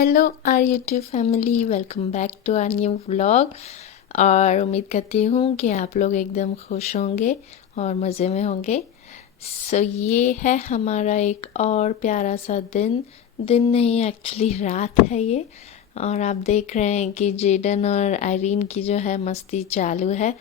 Hello our YouTube family, welcome back to our new vlog. और उम्मीद करती हूँ कि आप लोग एकदम खुश होंगे और मज़े में होंगे। ये है हमारा एक और प्यारा सा दिन। दिन नहीं, एक्चुअली रात है ये। और आप देख रहे हैं कि जेडन और आयरीन की जो है मस्ती चालू है।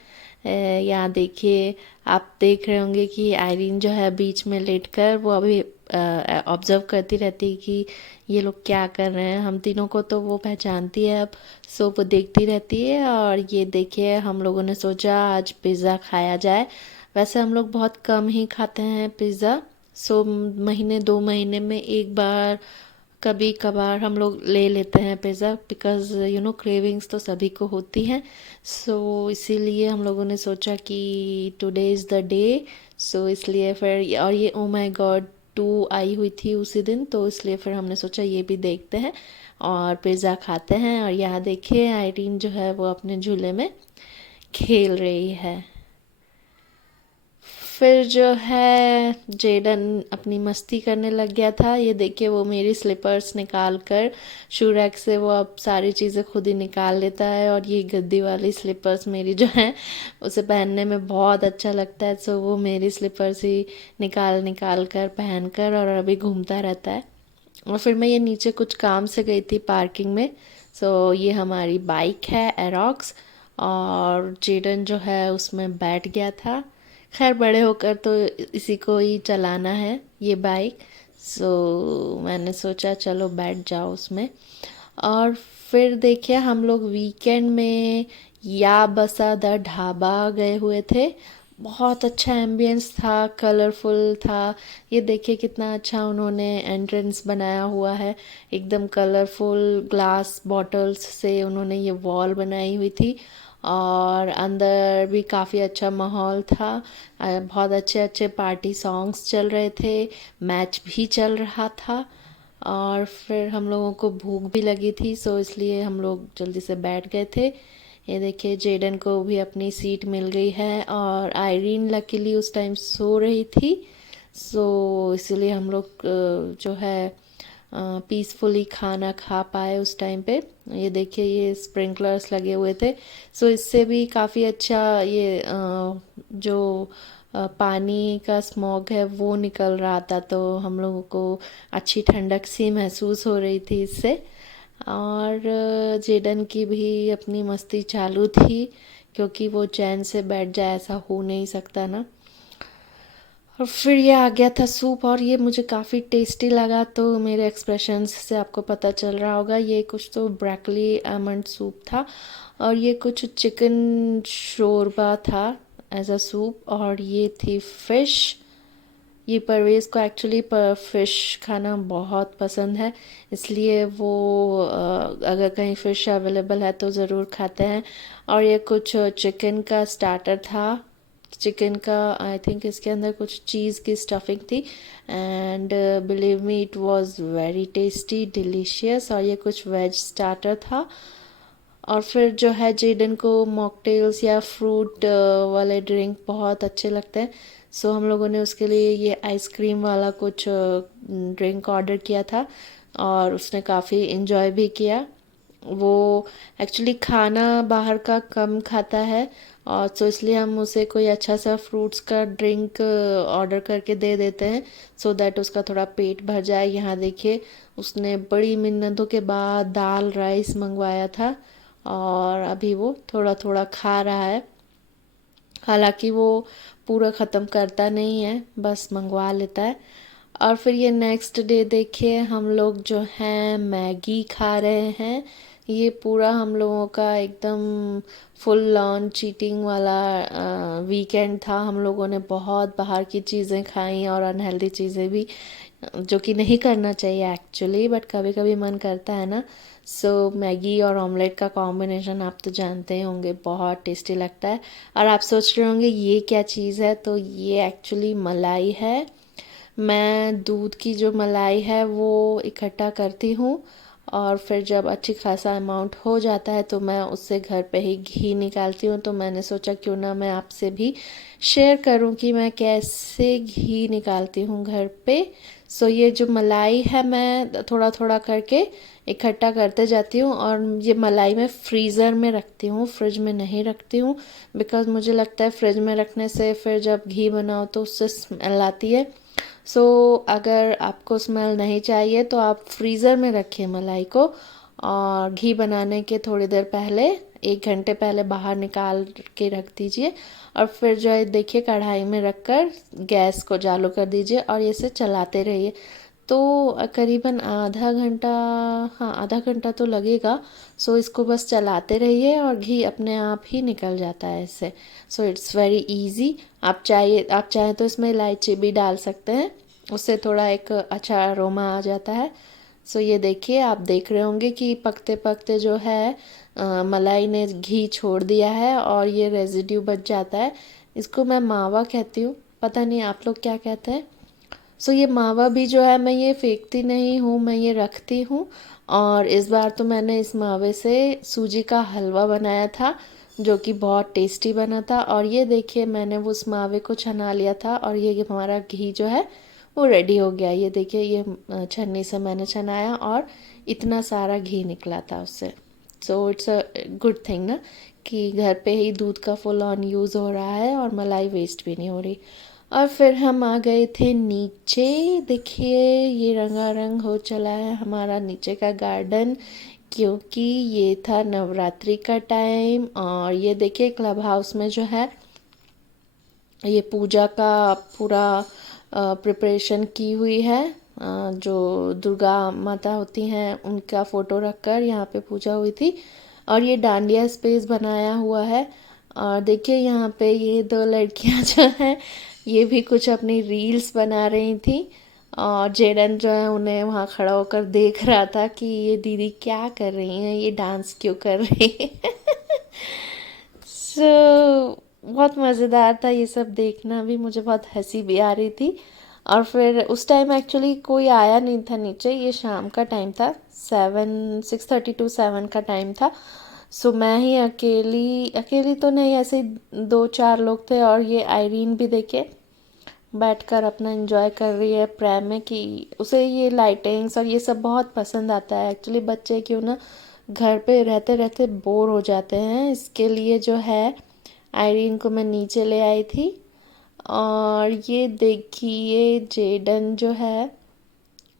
यहाँ देखिए, आप देख रहे होंगे कि आयरीन जो है बीच में लेटकर वो अभी ऑब्जर्व करती रहती है कि ये लोग क्या कर रहे हैं। हम तीनों को तो वो पहचानती है अब, सो वो देखती रहती है। और ये देखिए, हम लोगों ने सोचा आज पिज़्ज़ा खाया जाए। वैसे हम लोग बहुत कम ही खाते हैं पिज़्ज़ा। महीने 2 महीने में एक बार कभी कभार हम लोग ले लेते हैं पिज़्ज़ा, बिकॉज़ क्रेविंग्स तो सभी को होती हैं। इसीलिए हम लोगों ने सोचा कि टुडे इज़ द डे। इसलिए फिर, और ये ओ माय गॉड 2 आई हुई थी उसी दिन, तो इसलिए फिर हमने सोचा ये भी देखते हैं और पिज़्ज़ा खाते हैं। और यहाँ देखिए, आयरीन जो है वो अपने झूले में खेल रही है। फिर जो है जेडन अपनी मस्ती करने लग गया था। ये देखिए, वो मेरी स्लीपर्स निकाल कर शू रैक से वो अब सारी चीज़ें खुद ही निकाल लेता है। और ये गद्दी वाली स्लीपर्स मेरी जो है उसे पहनने में बहुत अच्छा लगता है, सो वो मेरी स्लीपर्स ही निकाल निकाल कर पहन कर और अभी घूमता रहता है। और फिर मैं ये नीचे कुछ काम से गई थी पार्किंग में। ये हमारी बाइक है एरोक्स, और जेडन जो है उसमें बैठ गया था। खैर, बड़े होकर तो इसी को ही चलाना है ये बाइक। मैंने सोचा चलो बैठ जाओ उसमें। और फिर देखिए, हम लोग वीकेंड में या बसा द ढाबा गए हुए थे। बहुत अच्छा एम्बियंस था, कलरफुल था। ये देखिए कितना अच्छा उन्होंने एंट्रेंस बनाया हुआ है। एकदम कलरफुल ग्लास बॉटल्स से उन्होंने ये वॉल बनाई हुई थी। और अंदर भी काफ़ी अच्छा माहौल था। बहुत अच्छे अच्छे पार्टी सॉन्ग्स चल रहे थे, मैच भी चल रहा था। और फिर हम लोगों को भूख भी लगी थी, इसलिए हम लोग जल्दी से बैठ गए थे। ये देखिए, जेडन को भी अपनी सीट मिल गई है और आयरीन लकीली उस टाइम सो रही थी। इसलिए हम लोग जो है पीसफुली खाना खा पाए उस टाइम पे। ये देखिए, ये स्प्रिंकलर्स लगे हुए थे, इससे भी काफ़ी अच्छा ये जो पानी का स्मॉग है वो निकल रहा था, तो हम लोगों को अच्छी ठंडक सी महसूस हो रही थी इससे। और जेडन की भी अपनी मस्ती चालू थी, क्योंकि वो चैन से बैठ जाए ऐसा हो नहीं सकता ना। और फिर ये आ गया था सूप, और ये मुझे काफ़ी टेस्टी लगा, तो मेरे एक्सप्रेशंस से आपको पता चल रहा होगा। ये कुछ तो ब्रैकली आमंड सूप था, और ये कुछ चिकन शोरबा था एज अ सूप, और ये थी फ़िश। ये परवेज़ को एक्चुअली फ़िश खाना बहुत पसंद है, इसलिए वो अगर कहीं फ़िश अवेलेबल है तो ज़रूर खाते हैं। और ये कुछ चिकन का स्टार्टर था। चिकन का, आई थिंक इसके अंदर कुछ चीज़ की स्टफिंग थी, and believe me it was very tasty delicious. और ये कुछ वेज स्टार्टर था। और फिर जो है, जेडन को मॉकटेल्स या फ्रूट वाले ड्रिंक बहुत अच्छे लगते हैं, हम लोगों ने उसके लिए ये आइसक्रीम वाला कुछ ड्रिंक ऑर्डर किया था, और उसने काफ़ी इन्जॉय भी किया। वो एक्चुअली खाना बाहर का कम खाता है, और इसलिए हम उसे कोई अच्छा सा फ्रूट्स का ड्रिंक ऑर्डर करके दे देते हैं, सो दैट उसका थोड़ा पेट भर जाए। यहाँ देखिए, उसने बड़ी मिन्नतों के बाद दाल राइस मंगवाया था, और अभी वो थोड़ा थोड़ा खा रहा है। हालांकि वो पूरा ख़त्म करता नहीं है, बस मंगवा लेता है। और फिर ये नेक्स्ट डे देखिए, हम लोग जो हैं मैगी खा रहे हैं। ये पूरा हम लोगों का एकदम फुल ऑन चीटिंग वाला वीकेंड था। हम लोगों ने बहुत बाहर की चीज़ें खाई और अनहेल्दी चीज़ें भी, जो कि नहीं करना चाहिए एक्चुअली, बट कभी कभी मन करता है ना। मैगी और ऑमलेट का कॉम्बिनेशन आप तो जानते ही होंगे, बहुत टेस्टी लगता है। और आप सोच रहे होंगे ये क्या चीज़ है, तो ये एक्चुअली मलाई है। मैं दूध की जो मलाई है वो इकट्ठा करती हूँ, और फिर जब अच्छी खासा अमाउंट हो जाता है तो मैं उससे घर पे ही घी निकालती हूँ। तो मैंने सोचा क्यों ना मैं आपसे भी शेयर करूँ कि मैं कैसे घी निकालती हूँ घर पे। सो ये जो मलाई है मैं थोड़ा थोड़ा करके इकट्ठा करते जाती हूँ, और ये मलाई मैं फ्रीज़र में रखती हूँ, फ्रिज में नहीं रखती हूँ। बिकॉज़ मुझे लगता है फ्रिज में रखने से फिर जब घी बनाओ तो उससे स्मेल आती है। सो अगर आपको स्मेल नहीं चाहिए तो आप फ्रीज़र में रखिए मलाई को, और घी बनाने के थोड़ी देर पहले 1 घंटे पहले बाहर निकाल के रख दीजिए। और फिर जो है देखिए कढ़ाई में रखकर गैस को चालू कर दीजिए और इसे चलाते रहिए। तो करीबन आधा घंटा, हाँ आधा घंटा तो लगेगा। सो इसको बस चलाते रहिए और घी अपने आप ही निकल जाता है इससे। So it's very easy. आप चाहें तो इसमें इलायची भी डाल सकते हैं, उससे थोड़ा एक अच्छा अरोमा आ जाता है। सो ये देखिए, आप देख रहे होंगे कि पकते पकते जो है मलाई ने घी छोड़ दिया है और ये रेजिड्यू बच जाता है। इसको मैं मावा कहती हूँ, पता नहीं आप लोग क्या कहते हैं। सो ये मावा भी जो है मैं ये फेंकती नहीं हूँ, मैं ये रखती हूँ। और इस बार तो मैंने इस मावे से सूजी का हलवा बनाया था जो कि बहुत टेस्टी बना था। और ये देखिए मैंने वो उस मावे को छना लिया था और ये हमारा घी जो है वो रेडी हो गया। ये देखिए ये छन्नी से मैंने छनाया और इतना सारा घी निकला था उससे। So it's a good thing ना कि घर पे ही दूध का फुल ऑन यूज़ हो रहा है और मलाई वेस्ट भी नहीं हो रही। और फिर हम आ गए थे नीचे। देखिए ये रंगारंग हो चला है हमारा नीचे का गार्डन, क्योंकि ये था नवरात्रि का टाइम। और ये देखिए क्लब हाउस में जो है ये पूजा का पूरा प्रिपरेशन की हुई है। जो दुर्गा माता होती हैं उनका फ़ोटो रखकर यहाँ पे पूजा हुई थी। और ये डांडिया स्पेस बनाया हुआ है। और देखिए यहाँ पे ये दो लड़कियाँ जो हैं ये भी कुछ अपनी रील्स बना रही थी। और जेडन जो है उन्हें वहाँ खड़ा होकर देख रहा था कि ये दीदी क्या कर रही हैं, ये डांस क्यों कर रही है। बहुत मज़ेदार था ये सब देखना भी, मुझे बहुत हंसी भी आ रही थी। और फिर उस टाइम एक्चुअली कोई आया नहीं था नीचे, ये शाम का टाइम था, 6:30 to 7 का टाइम था। सो मैं ही अकेली अकेली तो नहीं, ऐसे 2-4 लोग थे। और ये आयरीन भी देखे बैठकर अपना एंजॉय कर रही है प्रैम में, कि उसे ये लाइटिंग्स और ये सब बहुत पसंद आता है। एक्चुअली बच्चे क्यों ना घर पे रहते रहते बोर हो जाते हैं, इसके लिए जो है आयरीन को मैं नीचे ले आई थी। और ये देखिए जेडन जो है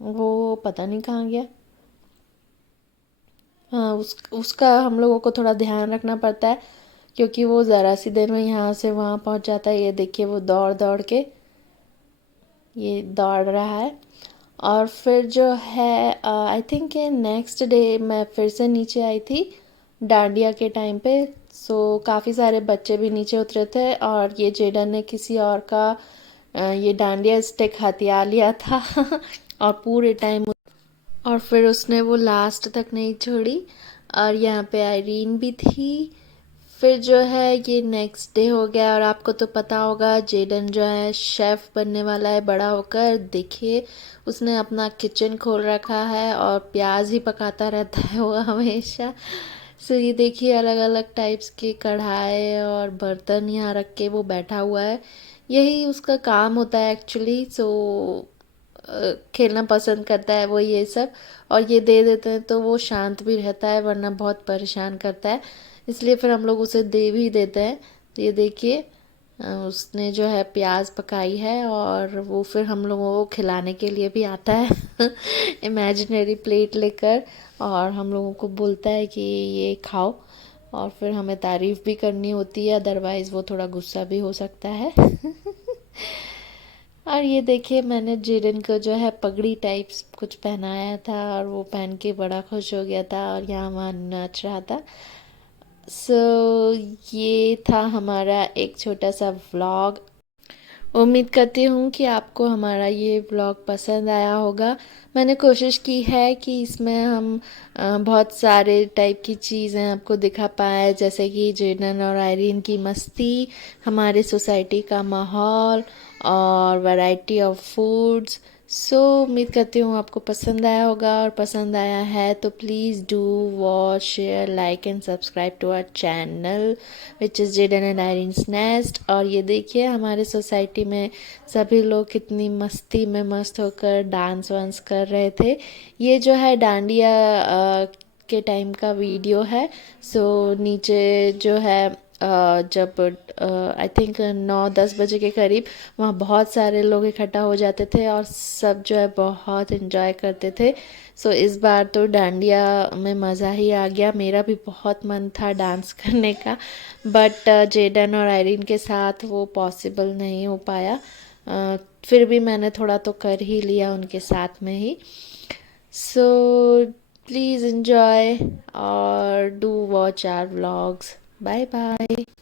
वो पता नहीं कहाँ गया। हाँ उसका हम लोगों को थोड़ा ध्यान रखना पड़ता है, क्योंकि वो ज़रा सी देर में यहाँ से वहाँ पहुँच जाता है। ये देखिए वो दौड़ दौड़ के ये दौड़ रहा है। और फिर जो है आई थिंक नेक्स्ट डे मैं फिर से नीचे आई थी डांडिया के टाइम पे। सो काफ़ी सारे बच्चे भी नीचे उतरे थे और ये जेडन ने किसी और का ये डांडिया स्टिक हथिया लिया था और पूरे टाइम, और फिर उसने वो लास्ट तक नहीं छोड़ी। और यहाँ पे आयरीन भी थी। फिर जो है ये नेक्स्ट डे हो गया और आपको तो पता होगा जेडन जो है शेफ़ बनने वाला है बड़ा होकर। देखिए उसने अपना किचन खोल रखा है और प्याज ही पकाता रहता है वो हमेशा। सो ये देखिए अलग अलग टाइप्स के कढ़ाई और बर्तन यहाँ रख के वो बैठा हुआ है। यही उसका काम होता है एक्चुअली। सो खेलना पसंद करता है वो ये सब, और ये दे देते हैं तो वो शांत भी रहता है, वरना बहुत परेशान करता है। इसलिए फिर हम लोग उसे दे भी देते हैं। तो ये देखिए उसने जो है प्याज पकाई है और वो फिर हम लोगों को खिलाने के लिए भी आता है इमेजिनरी प्लेट लेकर, और हम लोगों को बोलता है कि ये खाओ। और फिर हमें तारीफ़ भी करनी होती है, अदरवाइज़ वो थोड़ा गुस्सा भी हो सकता है और ये देखिए मैंने जेडन को जो है पगड़ी टाइप्स कुछ पहनाया था और वो पहन के बड़ा खुश हो गया था और यहाँ वहाँ नाच रहा था। सो ये था हमारा एक छोटा सा व्लॉग। उम्मीद करती हूँ कि आपको हमारा ये व्लॉग पसंद आया होगा। मैंने कोशिश की है कि इसमें हम बहुत सारे टाइप की चीज़ें आपको दिखा पाए, जैसे कि जेडन और आयरीन की मस्ती, हमारे सोसाइटी का माहौल और वैरायटी ऑफ फूड्स। सो उम्मीद करती हूँ आपको पसंद आया होगा, और पसंद आया है तो please do watch, share, like and subscribe to our channel which is Jaden and Irons nest. और ये देखिए हमारे सोसाइटी में सभी लोग कितनी मस्ती में मस्त होकर डांस वांस कर रहे थे। ये जो है डांडिया के टाइम का वीडियो है। सो नीचे जो है जब आई थिंक 9-10 बजे के करीब वहाँ बहुत सारे लोग इकट्ठा हो जाते थे और सब जो है बहुत इन्जॉय करते थे। सो इस बार तो डांडिया में मज़ा ही आ गया। मेरा भी बहुत मन था डांस करने का, बट जेडन और आयरीन के साथ वो पॉसिबल नहीं हो पाया। फिर भी मैंने थोड़ा तो कर ही लिया उनके साथ में ही। सो प्लीज़ enjoy और do watch our vlogs. Bye bye.